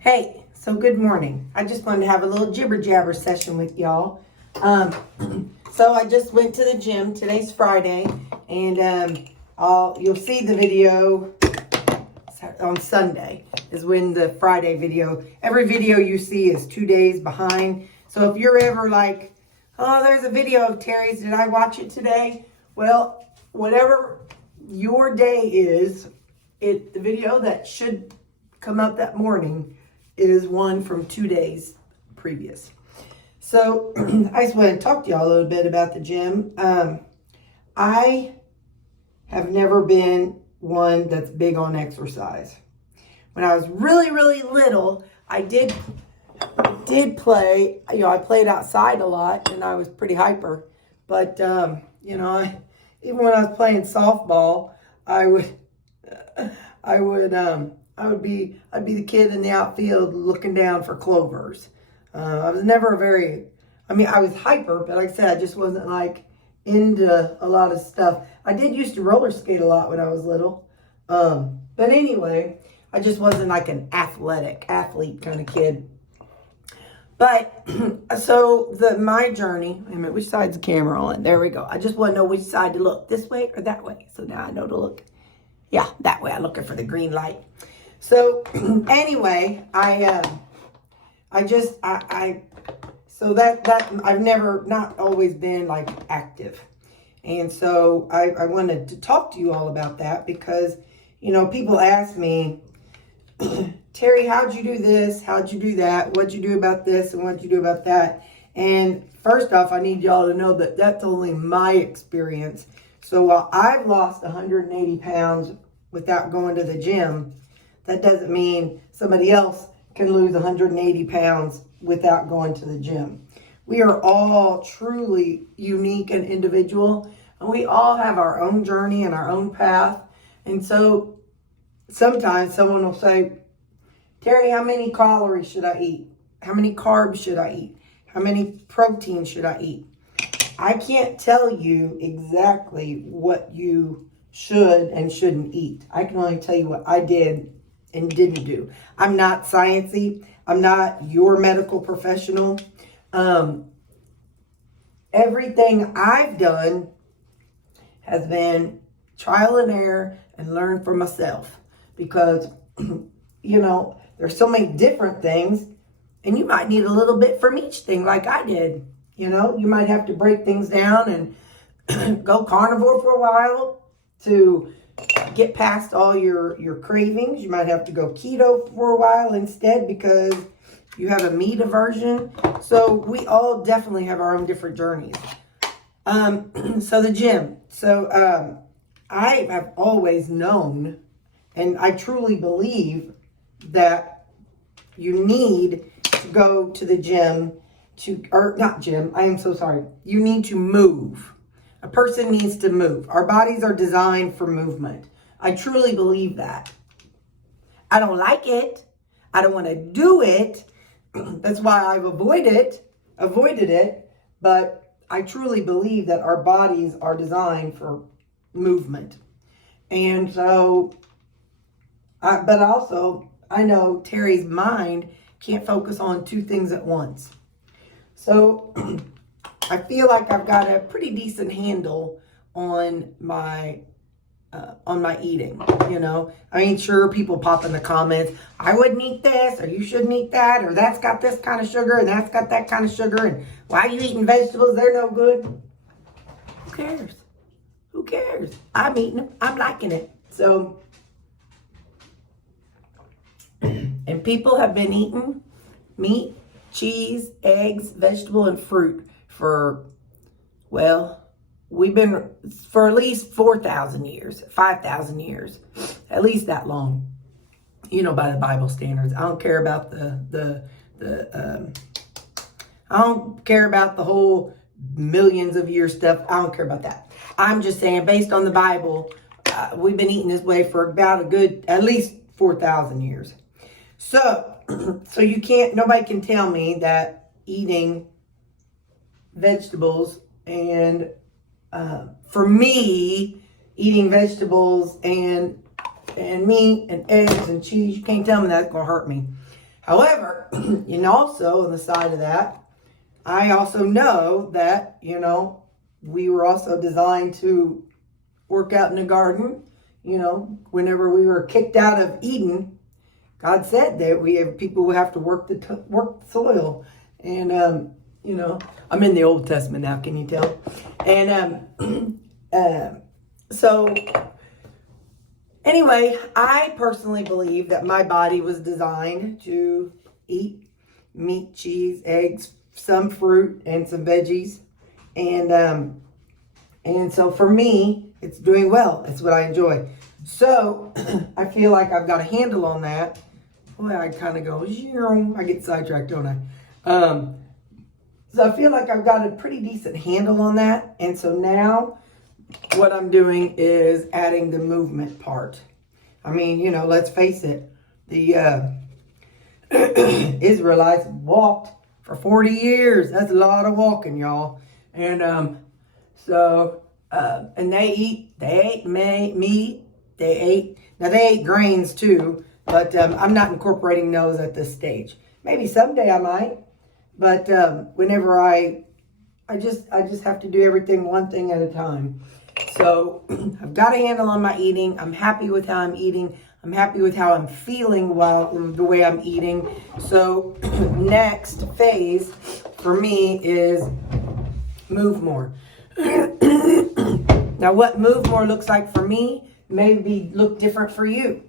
Hey, so good morning. I just wanted to have a little jibber jabber session with y'all. So I just went to the gym. Today's Friday, and you'll see the video on Sunday is when the Friday video. Every video you see is 2 days behind. So if you're ever like, oh, there's a video of Terry's, did I watch it today? Well, whatever your day is, the video that should come up that morning is one from 2 days previous. So I just want to talk to y'all a little bit about the gym. I have never been one that's big on exercise. When I was really, really little, I did play. I played outside a lot, and I was pretty hyper. But even when I was playing softball, I'd be the kid in the outfield looking down for clovers. I was never I was hyper, but like I said, I just wasn't like into a lot of stuff. I did used to roller skate a lot when I was little. But anyway, I just wasn't like an athlete kind of kid. But so my journey, wait a minute, which side's the camera on? There we go. I just want to know which side to look, this way or that way. So now I know to look. Yeah, that way. I'm looking for the green light. So anyway, I've never, not always been like active. And so I wanted to talk to you all about that because, people ask me, Terry, how'd you do this? How'd you do that? What'd you do about this? And what'd you do about that? And first off, I need y'all to know that that's only my experience. So while I've lost 180 pounds without going to the gym, that doesn't mean somebody else can lose 180 pounds without going to the gym. We are all truly unique and individual, and we all have our own journey and our own path. And so sometimes someone will say, Terry, how many calories should I eat? How many carbs should I eat? How many protein should I eat? I can't tell you exactly what you should and shouldn't eat. I can only tell you what I did and didn't do. I'm not sciencey. I'm not your medical professional. Everything I've done has been trial and error and learn for myself because, there's so many different things and you might need a little bit from each thing like I did. You might have to break things down and go carnivore for a while to get past all your cravings. You might have to go keto for a while instead because you have a meat aversion. So we all definitely have our own different journeys. So the gym. So I have always known, and I truly believe that you need to go to the gym you need to move. A person needs to move. Our bodies are designed for movement. I truly believe that. I don't like it. I don't want to do it. That's why I've avoided it. But I truly believe that our bodies are designed for movement. And so, but also, I know Terry's mind can't focus on two things at once. So I feel like I've got a pretty decent handle on my eating, Sure, people pop in the comments, I wouldn't eat this, or you shouldn't eat that, or that's got this kind of sugar, and that's got that kind of sugar, and why are you eating vegetables? They're no good. Who cares? Who cares? I'm eating them. I'm liking it. So, and people have been eating meat, cheese, eggs, vegetable, and fruit we've been for at least 4,000 years, 5,000 years, at least that long, by the Bible standards. I don't care about I don't care about the whole millions of year stuff. I don't care about that. I'm just saying, based on the Bible, we've been eating this way for about at least 4,000 years. So nobody can tell me that eating vegetables and for me, eating vegetables and meat and eggs and cheese, you can't tell me that's going to hurt me. However, also on the side of that, I also know that, we were also designed to work out in the garden. Whenever we were kicked out of Eden, God said that we have people who have to work the soil. And, I'm in the Old Testament now, can you tell? And so anyway, I personally believe that my body was designed to eat meat, cheese, eggs, some fruit, and some veggies. And so for me, it's doing well. It's what I enjoy. So I feel like I've got a handle on that. Boy, I kind of go, I get sidetracked, don't I? So I feel like I've got a pretty decent handle on that. And so now what I'm doing is adding the movement part. I mean, let's face it. The Israelites walked for 40 years. That's a lot of walking, y'all. And and they ate meat. They ate grains too. But I'm not incorporating those at this stage. Maybe someday I might. But whenever I just have to do everything one thing at a time. So I've got a handle on my eating. I'm happy with how I'm eating. I'm happy with how I'm feeling while the way I'm eating. So next phase for me is move more. Now what move more looks like for me may look different for you.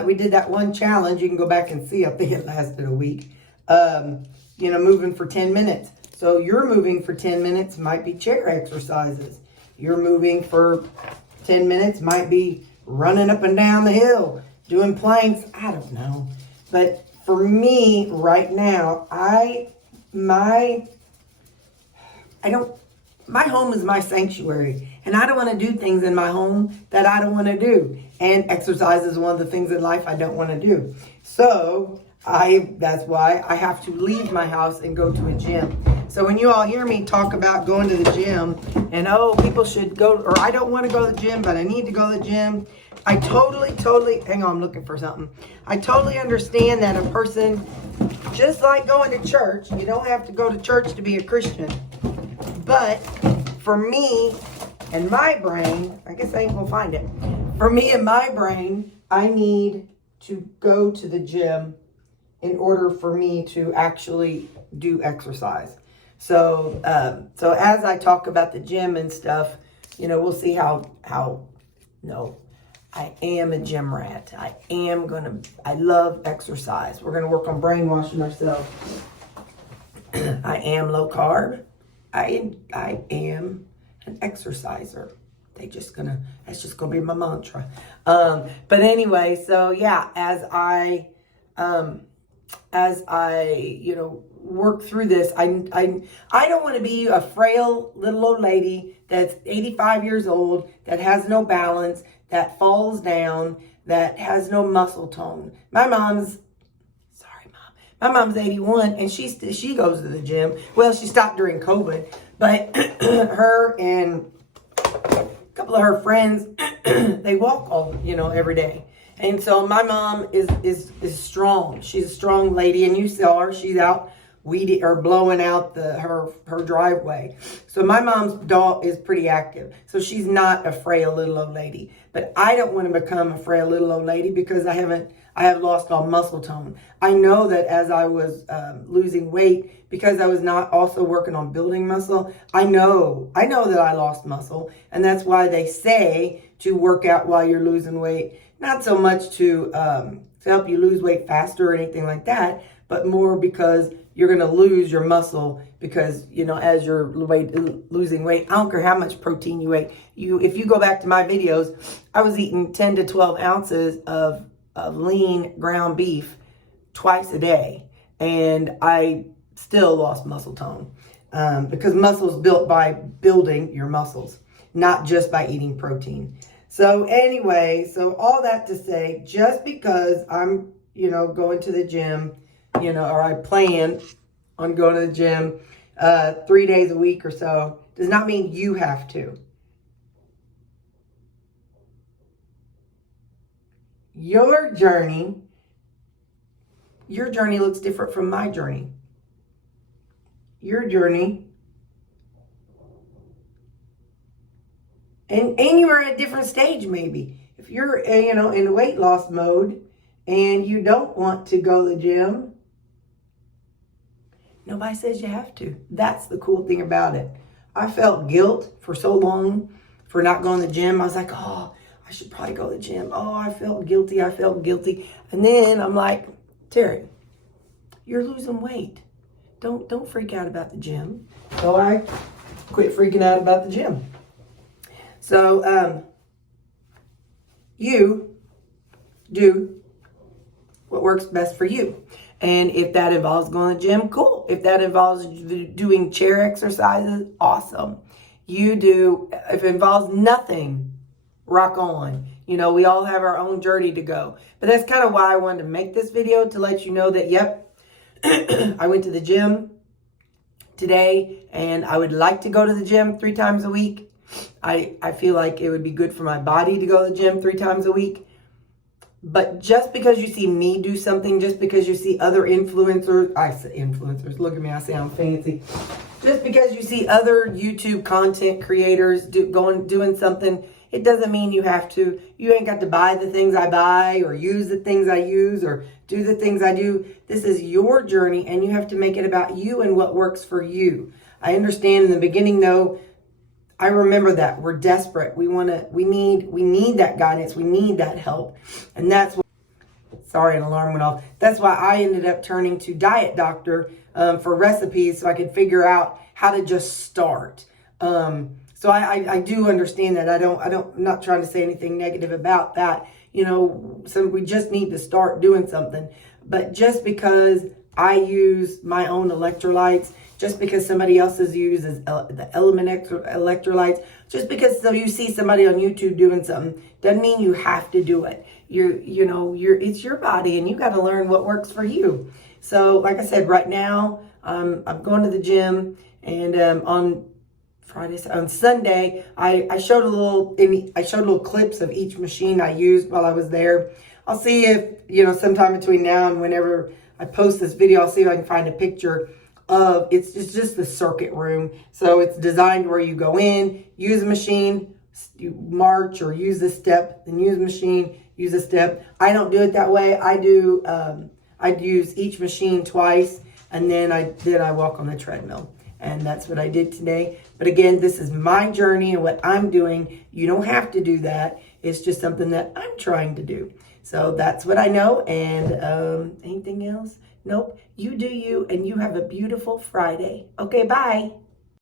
We did that one challenge. You can go back and see. I think it lasted a week. Moving for 10 minutes. So you're moving for 10 minutes might be chair exercises. You're moving for 10 minutes might be running up and down the hill, doing planks. I don't know. But for me right now, my home is my sanctuary, and I don't want to do things in my home that I don't want to do. And exercise is one of the things in life I don't want to do. So that's why I have to leave my house and go to a gym. So when you all hear me talk about going to the gym and, people should go, or I don't want to go to the gym, but I need to go to the gym. I totally, hang on, I'm looking for something. I totally understand that a person, just like going to church, you don't have to go to church to be a Christian. But for me and my brain, I guess I ain't gonna find it. For me and my brain, I need to go to the gym in order for me to actually do exercise. So as I talk about the gym and stuff, we'll see how I am a gym rat. I love exercise. We're gonna work on brainwashing ourselves. I am low carb. I am an exerciser. That's just gonna be my mantra. But anyway, so yeah, as I work through this, I don't want to be a frail little old lady that's 85 years old, that has no balance, that falls down, that has no muscle tone. My mom's 81 and she goes to the gym. Well, she stopped during COVID, but her and a couple of her friends, they walk every day. And so my mom is strong. She's a strong lady, and you saw her. She's out weeding or blowing out her driveway. So my mom's dog is pretty active. So she's not a frail little old lady. But I don't want to become a frail little old lady because I have lost all muscle tone. I know that as I was losing weight, because I was not also working on building muscle, I know that I lost muscle. And that's why they say to work out while you're losing weight. Not so much to help you lose weight faster or anything like that, but more because you're going to lose your muscle because, as you're losing weight, I don't care how much protein you ate. If you go back to my videos, I was eating 10 to 12 ounces of lean ground beef twice a day, and I still lost muscle tone because muscle is built by building your muscles, not just by eating protein. So anyway, so all that to say, just because I'm, going to the gym, or I plan on going to the gym 3 days a week or so, does not mean you have to. your journey looks different from my journey. Your journey, and you are at a different stage maybe. If you're, in weight loss mode and you don't want to go to the gym, nobody says you have to. That's the cool thing about it. I felt guilt for so long for not going to the gym. I was like, oh, I should probably go to the gym. Oh, I felt guilty. And then I'm like, Terry, you're losing weight. Don't freak out about the gym. So I quit freaking out about the gym. So you do what works best for you. And if that involves going to the gym, cool. If that involves doing chair exercises, awesome. If it involves nothing, rock on. We all have our own journey to go. But that's kind of why I wanted to make this video, to let you know that, yep, I went to the gym today, and I would like to go to the gym 3 times a week. I feel like it would be good for my body to go to the gym 3 times a week. But just because you see me do something, just because you see other influencers, I say influencers, look at me, I sound fancy. Just because you see other YouTube content creators doing something, it doesn't mean you have to. You ain't got to buy the things I buy, or use the things I use, or do the things I do. This is your journey, and you have to make it about you and what works for you. I understand in the beginning, though, I remember that we're desperate. We need that guidance. We need that help. And that's what, sorry, an alarm went off. That's why I ended up turning to Diet Doctor for recipes, so I could figure out how to just start. So I do understand that. I'm not trying to say anything negative about that. We just need to start doing something. But just because I use my own electrolytes, just because somebody else uses the electrolytes, just because you see somebody on YouTube doing something, doesn't mean you have to do it. It's your body, and you got to learn what works for you. So, like I said, right now I'm going to the gym, and on Sunday I showed a little clips of each machine I used while I was there. I'll see if sometime between now and whenever I post this video, I'll see if I can find a picture of it's just the circuit room. So it's designed where you go in, use a machine, you march, or use the step, then use a machine, use a step. I don't do it that way. I use each machine twice, and then I walk on the treadmill. And that's what I did today. But again, this is my journey and what I'm doing. You don't have to do that. It's just something that I'm trying to do. So that's what I know. And anything else? Nope. You do you, and you have a beautiful Friday. Okay, bye.